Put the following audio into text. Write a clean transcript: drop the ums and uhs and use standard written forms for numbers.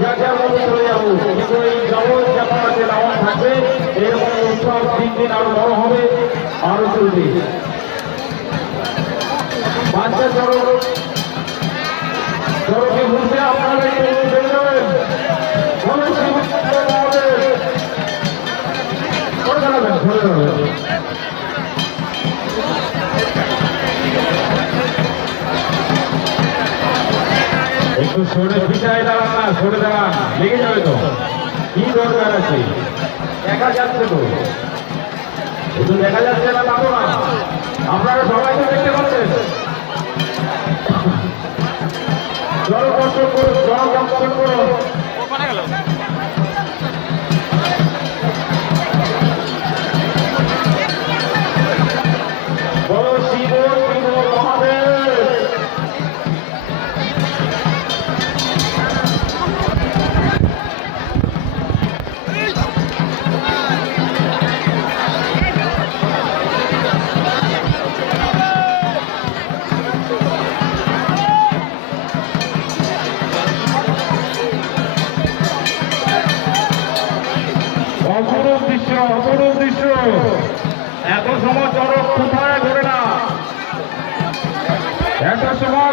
ইয়াকের মধ্যে চলে যাবো, কিন্তু এই জগৎ জাপার যে রাউন্ড থাকবে এরকম উৎসব দিন দিন আরো বড় হবে, আরো চলবে। বাচ্চা চড়কে বসে আপনারা একটু বেড়ে যাবেন, করে দাঁড়াবেন, করে দাঁড়াবেন। একটু সরে পিছায় দাঁড়ান না, সরে দাঁড়ান, লেগে যাবে তো, কি দরকার আছে? দেখা যাচ্ছে তো, শুধু দেখা যাচ্ছে না তা তো না, আপনারা সবাই তো দেখতে পাচ্ছেন। জল কষ্ট করুন, জল দর্শন করুন। বলো শিব শিব মহাদেব। অপরূপ দৃশ্য, অপরূপ দৃশ্য। এত সময় চড়ক কোথায় ঘোরে না, এত সময়